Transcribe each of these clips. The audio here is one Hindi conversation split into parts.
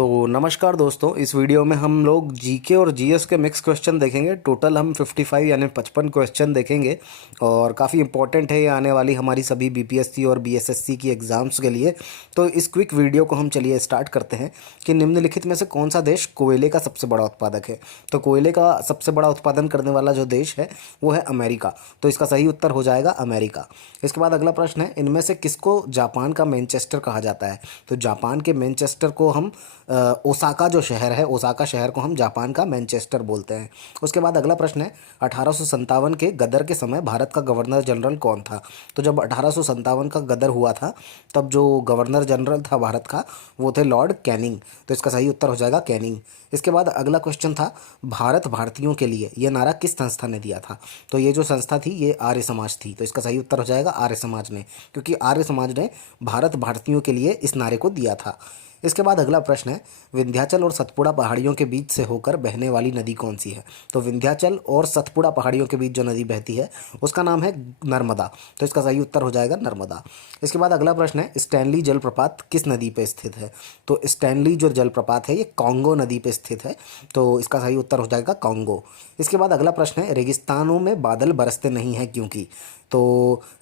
तो नमस्कार दोस्तों, इस वीडियो में हम लोग जीके और जीएस के मिक्स क्वेश्चन देखेंगे। टोटल हम 55 यानी 55 क्वेश्चन देखेंगे और काफ़ी इंपॉर्टेंट है ये आने वाली हमारी सभी बीपीएससी और बीएसएससी की एग्ज़ाम्स के लिए। तो इस क्विक वीडियो को हम चलिए स्टार्ट करते हैं कि निम्नलिखित में से कौन सा देश कोयले का सबसे बड़ा उत्पादक है। तो कोयले का सबसे बड़ा उत्पादन करने वाला जो देश है वो है अमेरिका। तो इसका सही उत्तर हो जाएगा अमेरिका। इसके बाद अगला प्रश्न है, इनमें से किसको जापान का मैनचेस्टर कहा जाता है। तो जापान के मैनचेस्टर को हम ओसाका जो शहर है, ओसाका शहर को हम जापान का मैनचेस्टर बोलते हैं। उसके बाद अगला प्रश्न है, 1857 के गदर के समय भारत का गवर्नर जनरल कौन था। तो जब 1857 का गदर हुआ था तब जो गवर्नर जनरल था भारत का वो थे लॉर्ड कैनिंग। तो इसका सही उत्तर हो जाएगा कैनिंग। इसके बाद अगला क्वेश्चन था, भारत भारतीयों के लिए ये नारा किस संस्था ने दिया था। तो ये जो संस्था थी ये आर्य समाज थी। तो इसका सही उत्तर हो जाएगा आर्य समाज ने, क्योंकि आर्य समाज ने भारत भारतीयों के लिए इस नारे को दिया था। इसके बाद अगला प्रश्न है, विंध्याचल और सतपुड़ा पहाड़ियों के बीच से होकर बहने वाली नदी कौन सी है। तो विंध्याचल और सतपुड़ा पहाड़ियों के बीच जो नदी बहती है उसका नाम है नर्मदा। तो इसका सही उत्तर हो जाएगा नर्मदा। इसके बाद अगला प्रश्न है, स्टैनली जलप्रपात किस नदी पर स्थित है। तो स्टैनली जो जलप्रपात है ये कांगो नदी पर स्थित है। तो इसका सही उत्तर हो जाएगा कांगो। इसके बाद अगला प्रश्न है, रेगिस्तानों में बादल बरसते नहीं हैं क्योंकि। तो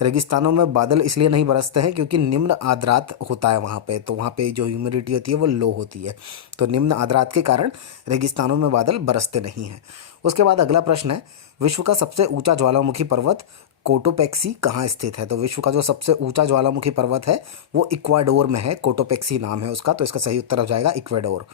रेगिस्तानों में बादल इसलिए नहीं बरसते हैं क्योंकि निम्न आर्द्रात होता है वहाँ पे। तो वहाँ पे जो ह्यूमिडिटी होती है वो लो होती है। तो निम्न आर्द्रात के कारण रेगिस्तानों में बादल बरसते नहीं हैं। उसके बाद अगला प्रश्न है, विश्व का सबसे ऊंचा ज्वालामुखी पर्वत कोटोपेक्सी कहाँ स्थित है। तो विश्व का जो सबसे ऊंचा ज्वालामुखी पर्वत है वो इक्वाडोर में है, कोटोपेक्सी नाम है उसका। तो इसका सही उत्तर हो जाएगा इक्वाडोर।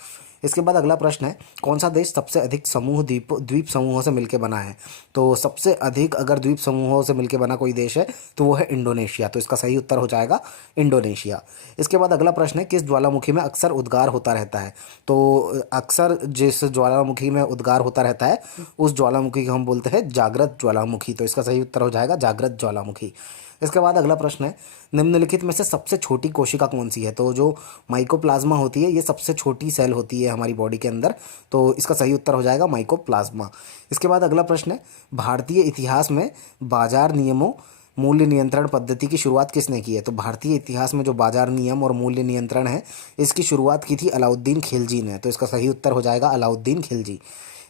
इसके बाद अगला प्रश्न है, कौन सा देश सबसे अधिक समूह द्वीप समूहों से मिलकर बना है। तो सबसे अधिक अगर द्वीप समूहों से मिलकर बना कोई देश है तो वो है इंडोनेशिया। तो इसका सही उत्तर हो जाएगा इंडोनेशिया। इसके बाद अगला प्रश्न है, किस ज्वालामुखी में अक्सर उद्गार होता रहता है। तो अक्सर जिस ज्वालामुखी में उद्गार होता रहता है उस ज्वालामुखी को हम बोलते हैं जागृत ज्वालामुखी। तो इसका सही उत्तर हो जाएगा जागृत ज्वालामुखी। इसके बाद अगला प्रश्न है, निम्नलिखित में से सबसे छोटी कोशिका कौन सी है। तो जो माइकोप्लाज्मा होती है ये सबसे छोटी सेल होती है हमारी बॉडी के अंदर। तो इसका सही उत्तर हो जाएगा माइकोप्लाज्मा। इसके बाद अगला प्रश्न है, भारतीय इतिहास में बाजार नियमों मूल्य नियंत्रण पद्धति की शुरुआत किसने की है। तो भारतीय इतिहास में जो बाजार नियम और मूल्य नियंत्रण है इसकी शुरुआत की थी अलाउद्दीन खिलजी ने। तो इसका सही उत्तर हो जाएगा अलाउद्दीन खिलजी।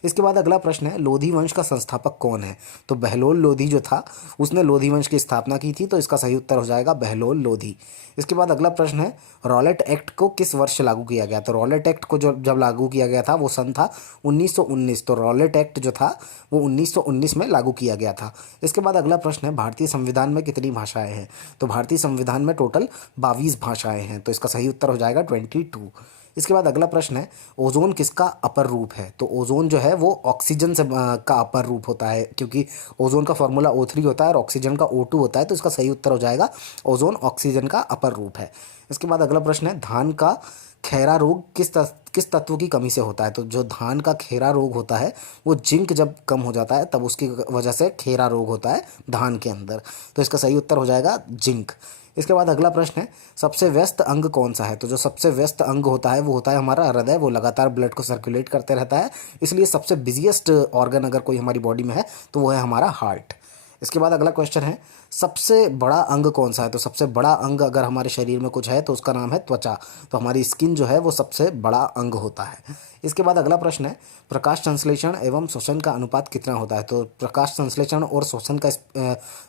इसके बाद अगला प्रश्न है, लोधी वंश का संस्थापक कौन है। तो बहलोल लोधी जो था उसने लोधी वंश की स्थापना की थी। तो इसका सही उत्तर हो जाएगा बहलोल लोधी। इसके बाद अगला प्रश्न है, रॉलेट एक्ट को किस वर्ष लागू किया गया। तो रॉलेट एक्ट को जब लागू किया गया था वो सन था 1919। तो रॉलेट एक्ट जो था वो 1919 में लागू किया गया था। इसके बाद अगला प्रश्न है, भारतीय संविधान में कितनी भाषाएं हैं। तो भारतीय संविधान में टोटल 22 भाषाएं हैं। तो इसका सही उत्तर हो जाएगा 22। इसके बाद अगला प्रश्न है, ओजोन किसका अपर रूप है। तो ओजोन जो है वो ऑक्सीजन से का अपर रूप होता है, क्योंकि ओजोन का फॉर्मूला O3 होता है और ऑक्सीजन का O2 होता है। तो इसका सही उत्तर हो जाएगा ओजोन ऑक्सीजन का अपर रूप है। इसके बाद अगला प्रश्न है, धान का खैरा रोग किस तत्व की कमी से होता है। तो जो धान का खेरा रोग होता है वो जिंक जब कम हो जाता है तब उसकी वजह से खेरा रोग होता है धान के अंदर। तो इसका सही उत्तर हो जाएगा जिंक। इसके बाद अगला प्रश्न है, सबसे व्यस्त अंग कौन सा है। तो जो सबसे व्यस्त अंग होता है वो होता है हमारा हृदय। वो लगातार ब्लड को सर्कुलेट करते रहता है, इसलिए सबसे बिजिएस्ट ऑर्गन अगर कोई हमारी बॉडी में है तो वो है हमारा हार्ट। इसके बाद अगला क्वेश्चन है, सबसे बड़ा अंग कौन सा है। तो सबसे बड़ा अंग अगर हमारे शरीर में कुछ है तो उसका नाम है त्वचा। तो हमारी स्किन जो है वो सबसे बड़ा अंग होता है। इसके बाद अगला प्रश्न है, प्रकाश संश्लेषण एवं शोषण का अनुपात कितना होता है। तो प्रकाश संश्लेषण और शोषण का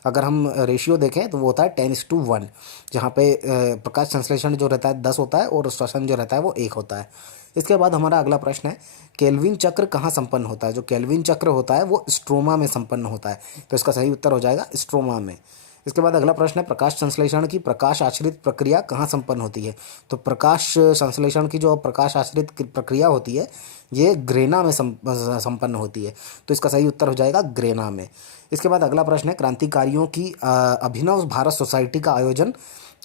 अगर हम रेशियो देखें तो वो होता है 10:1, जहाँ पे प्रकाश संश्लेषण जो रहता है 10 होता है और शोषण जो रहता है वो 1 होता है। इसके बाद हमारा अगला प्रश्न है, केल्विन चक्र कहाँ संपन्न होता है। जो केल्विन चक्र होता है वो स्ट्रोमा में संपन्न होता है। तो इसका सही उत्तर हो जाएगा स्ट्रोमा में। इसके बाद अगला प्रश्न है, प्रकाश संश्लेषण की प्रकाश आश्रित प्रक्रिया कहाँ संपन्न होती है। तो प्रकाश संश्लेषण की जो प्रकाश आश्रित प्रक्रिया होती है ये ग्रेना में संपन्न होती है। तो इसका सही उत्तर हो जाएगा ग्रेना में। इसके बाद अगला प्रश्न है, क्रांतिकारियों की अभिनव भारत सोसाइटी का आयोजन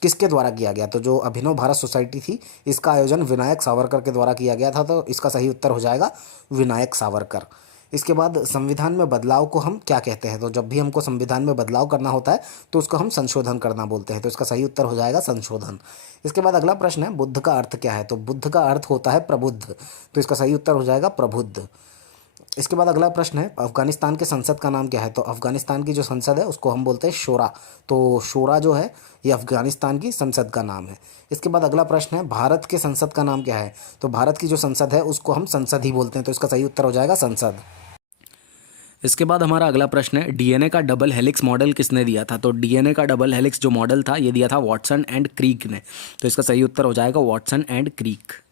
किसके द्वारा किया गया। तो जो अभिनव भारत सोसाइटी थी इसका आयोजन विनायक सावरकर के द्वारा किया गया था। तो इसका सही उत्तर हो जाएगा विनायक सावरकर। इसके बाद संविधान में बदलाव को हम क्या कहते हैं। तो जब भी हमको संविधान में बदलाव करना होता है तो उसको हम संशोधन करना बोलते हैं। तो इसका सही उत्तर हो जाएगा संशोधन। इसके बाद अगला प्रश्न है, बुद्ध का अर्थ क्या है। तो बुद्ध का अर्थ होता है प्रबुद्ध। तो इसका सही उत्तर हो जाएगा प्रबुद्ध। इसके बाद अगला प्रश्न है, अफगानिस्तान के संसद का नाम क्या है? तो अफगानिस्तान की जो संसद है उसको हम बोलते हैं शोरा। तो शोरा जो है ये अफगानिस्तान की संसद का नाम है। इसके बाद अगला प्रश्न है, भारत के संसद का नाम क्या है? तो भारत की जो संसद है उसको हम संसद ही बोलते हैं, तो इसका सही उत्तर हो जाएगा संसद। इसके बाद हमारा अगला प्रश्न है, डीएनए का डबल हेलिक्स मॉडल किसने दिया था? तो डीएनए का डबल हेलिक्स जो मॉडल था ये दिया था वॉटसन एंड क्रीक ने, तो इसका सही उत्तर हो जाएगा वॉटसन एंड क्रीक।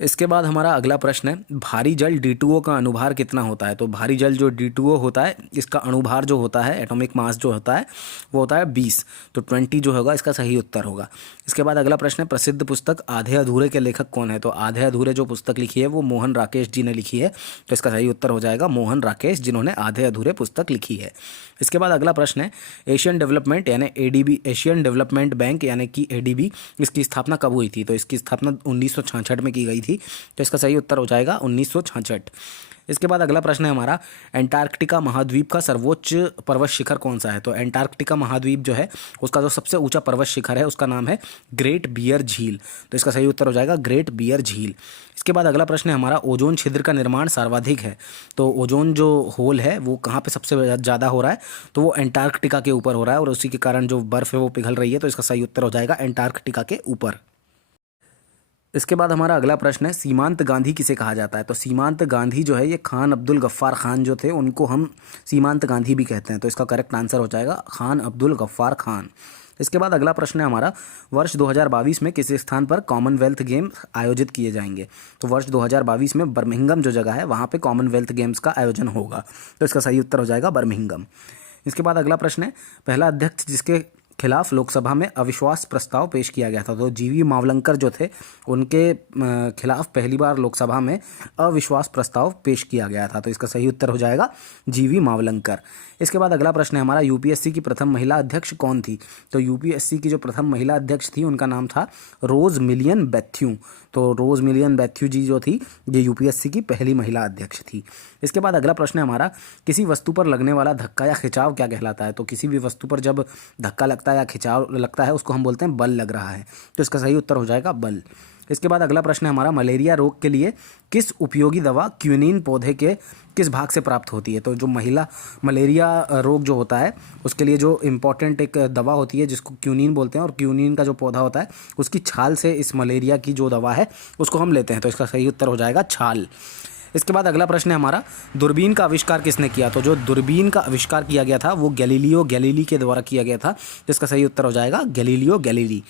इसके बाद हमारा अगला प्रश्न है, भारी जल D2O का अनुभार कितना होता है? तो भारी जल जो D2O होता है इसका अनुभार जो होता है, एटॉमिक मास जो होता है वो होता है 20, तो 20 जो होगा इसका सही उत्तर होगा। इसके बाद अगला प्रश्न है, प्रसिद्ध पुस्तक आधे अधूरे के लेखक कौन है? तो आधे अधूरे जो पुस्तक लिखी है वो मोहन राकेश जी ने लिखी है, तो इसका सही उत्तर हो जाएगा मोहन राकेश, जिन्होंने आधे अधूरे पुस्तक लिखी है। इसके बाद अगला प्रश्न है, एशियन डेवलपमेंट यानी एडीबी, एशियन डेवलपमेंट बैंक यानी कि एडीबी, इसकी स्थापना कब हुई थी? तो इसकी स्थापना 1966 में की गई थी, तो इसका सही उत्तर हो जाएगा 1966। इसके बाद अगला प्रश्न है हमारा, एंटार्कटिका महाद्वीप का सर्वोच्च पर्वत शिखर कौन सा है? तो एंटार्कटिका महाद्वीप जो है उसका जो सबसे ऊंचा पर्वत शिखर है उसका नाम है ग्रेट बियर झील, तो इसका सही उत्तर हो जाएगा ग्रेट बियर झील। इसके बाद अगला प्रश्न है हमारा, ओजोन छिद्र का निर्माण सर्वाधिक है, तो ओजोन जो होल है वो कहाँ पे सबसे ज़्यादा हो रहा है? तो वो एंटार्कटिका के ऊपर हो रहा है, और उसी के कारण जो बर्फ़ है वो पिघल रही है, तो इसका सही उत्तर हो जाएगा एंटार्कटिका के ऊपर। इसके बाद हमारा अगला प्रश्न है, सीमांत गांधी किसे कहा जाता है? तो सीमांत गांधी जो है ये खान अब्दुल गफ्फार खान जो थे उनको हम सीमांत गांधी भी कहते हैं, तो इसका करेक्ट आंसर हो जाएगा खान अब्दुल गफ्फार खान। इसके बाद अगला प्रश्न है हमारा, वर्ष 2022 में किस स्थान पर कॉमनवेल्थ गेम्स आयोजित किए जाएंगे? तो वर्ष 2022 में बर्मिंघम जो जगह है वहाँ पे कॉमनवेल्थ गेम्स का आयोजन होगा, तो इसका सही उत्तर हो जाएगा बर्मिंघम। इसके बाद अगला प्रश्न है, पहला अध्यक्ष जिसके खिलाफ लोकसभा में अविश्वास प्रस्ताव पेश किया गया था? तो जीवी मावलंकर जो थे उनके खिलाफ पहली बार लोकसभा में अविश्वास प्रस्ताव पेश किया गया था, तो इसका सही उत्तर हो जाएगा जीवी मावलंकर। इसके बाद अगला प्रश्न है हमारा, यूपीएससी की प्रथम महिला अध्यक्ष कौन थी? तो यूपीएससी की जो प्रथम महिला अध्यक्ष थी उनका नाम था रोज मिलियन बैथ्यू, तो रोज मिलियन बैथ्यू जी जो थी ये यूपीएससी की पहली महिला अध्यक्ष थी। इसके बाद अगला प्रश्न है हमारा, किसी वस्तु पर लगने वाला धक्का या खिंचाव क्या कहलाता है? तो किसी भी वस्तु पर जब धक्का लगता है या खिंचाव लगता है उसको हम बोलते हैं बल लग रहा है, तो इसका सही उत्तर हो जाएगा बल। इसके बाद अगला प्रश्न है हमारा, मलेरिया रोग के लिए किस उपयोगी दवा क्यूनिन पौधे के किस भाग से प्राप्त होती है? तो जो मलेरिया रोग जो होता है उसके लिए जो इम्पॉर्टेंट एक दवा होती है जिसको क्यूनिन बोलते हैं, और क्यूनिन का जो पौधा होता है उसकी छाल से इस मलेरिया की जो दवा है उसको हम लेते हैं, तो इसका सही उत्तर हो जाएगा छाल। इसके बाद अगला प्रश्न है हमारा, दूरबीन का आविष्कार किसने किया? तो जो दूरबीन का आविष्कार किया गया था वो गैलीलियो गैलीली के द्वारा किया गया था, जिसका सही उत्तर हो जाएगा गैलीलियो गैलीली।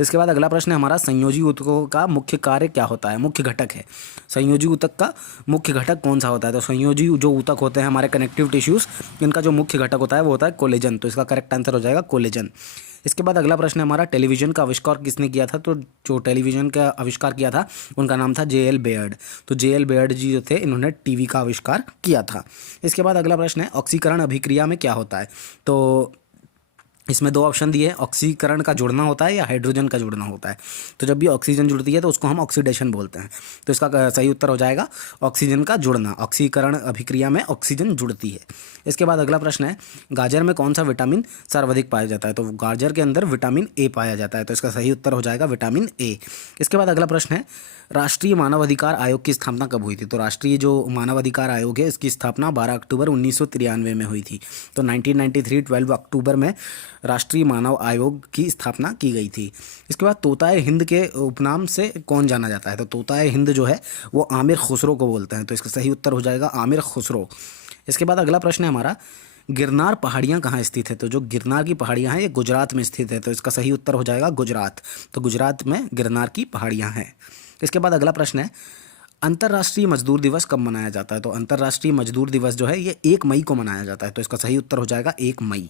इसके बाद अगला प्रश्न है हमारा, संयोजी ऊतकों का मुख्य कार्य क्या होता है? मुख्य घटक है, संयोजी ऊतक का मुख्य घटक कौन सा होता है? तो संयोजी जो ऊतक होते हैं हमारे कनेक्टिव टिश्यूज़, इनका जो मुख्य घटक होता है वो होता है कोलेजन, तो इसका करेक्ट आंसर हो जाएगा कोलेजन। इसके बाद अगला प्रश्न है हमारा, टेलीविज़न का आविष्कार किसने किया था? तो जो टेलीविज़न का आविष्कार किया था उनका नाम था J.L. बेयर्ड, तो J.L. बेयर्ड जी जो थे इन्होंने टीवी का आविष्कार किया था। इसके बाद अगला प्रश्न है, ऑक्सीकरण अभिक्रिया में क्या होता है? तो इसमें दो ऑप्शन दिए हैं, ऑक्सीकरण का जुड़ना होता है या हाइड्रोजन का जुड़ना होता है। तो जब भी ऑक्सीजन जुड़ती है तो उसको हम ऑक्सीडेशन बोलते हैं, तो इसका सही उत्तर हो जाएगा ऑक्सीजन का जुड़ना, ऑक्सीकरण अभिक्रिया में ऑक्सीजन जुड़ती है। इसके बाद अगला प्रश्न है, गाजर में कौन सा विटामिन सर्वाधिक पाया जाता है? तो गाजर के अंदर विटामिन ए पाया जाता है, तो इसका सही उत्तर हो जाएगा विटामिन ए। इसके बाद अगला प्रश्न है, राष्ट्रीय मानवाधिकार आयोग की स्थापना कब हुई थी? तो राष्ट्रीय जो मानवाधिकार आयोग है इसकी स्थापना 12 अक्टूबर 1993 में हुई थी, तो 1993 12 अक्टूबर में राष्ट्रीय मानव आयोग की स्थापना की गई थी। इसके बाद तोताए हिंद के उपनाम से कौन जाना जाता है? तो तोताए हिंद जो है वो आमिर खुसरो को बोलते हैं, तो इसका सही उत्तर हो जाएगा आमिर खुसरो। इसके बाद अगला प्रश्न है हमारा, गिरनार पहाड़ियाँ कहाँ स्थित है? तो जो गिरनार की पहाड़ियाँ हैं ये गुजरात में स्थित है, तो इसका सही उत्तर हो जाएगा गुजरात, तो गुजरात में गिरनार की पहाड़ियाँ हैं। इसके बाद अगला प्रश्न है, अंतर्राष्ट्रीय मजदूर दिवस कब मनाया जाता है? तो अंतर्राष्ट्रीय मजदूर दिवस जो है ये 1 मई को मनाया जाता है, तो इसका सही उत्तर हो जाएगा 1 मई।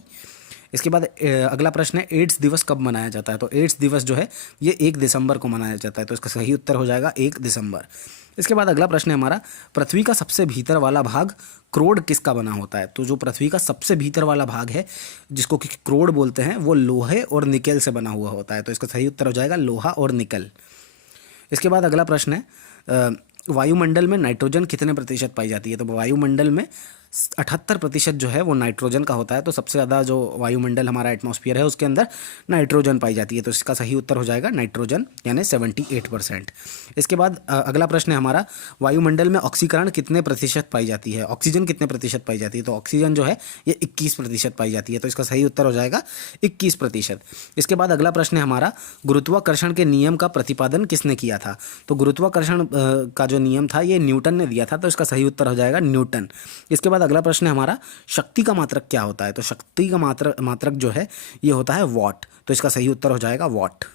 इसके बाद अगला प्रश्न है, एड्स दिवस कब मनाया जाता है? तो एड्स दिवस जो है ये 1 दिसंबर को मनाया जाता है, तो इसका सही उत्तर हो जाएगा 1 दिसंबर। इसके बाद अगला प्रश्न है हमारा, पृथ्वी का सबसे भीतर वाला भाग क्रोड किसका बना होता है? तो जो पृथ्वी का सबसे भीतर वाला भाग है जिसको कि क्रोड बोलते हैं वो लोहे और निकेल से बना हुआ होता है, तो इसका सही उत्तर हो जाएगा लोहा और निकल। इसके बाद अगला प्रश्न है, वायुमंडल में नाइट्रोजन कितने प्रतिशत पाई जाती है? तो वायुमंडल में 78% जो है वो नाइट्रोजन का होता है। तो सबसे ज़्यादा जो वायुमंडल हमारा एटमॉस्फेयर है उसके अंदर नाइट्रोजन पाई जाती है, तो इसका सही उत्तर हो जाएगा नाइट्रोजन, यानी 78%। इसके बाद अगला प्रश्न है हमारा, वायुमंडल में ऑक्सीकरण कितने प्रतिशत पाई जाती है, ऑक्सीजन कितने प्रतिशत पाई जाती है। तो ऑक्सीजन जो है ये 21% पाई जाती है, तो इसका सही उत्तर हो जाएगा 21%। इसके बाद अगला प्रश्न है हमारा, गुरुत्वाकर्षण के नियम का प्रतिपादन किसने किया था। तो गुरुत्वाकर्षण का जो नियम था ये न्यूटन ने दिया था, तो इसका सही उत्तर हो जाएगा न्यूटन। इसके बाद अगला प्रश्न है हमारा, शक्ति का मात्रक क्या होता है। तो शक्ति का मात्रक जो है ये होता है वॉट, तो इसका सही उत्तर हो जाएगा वॉट।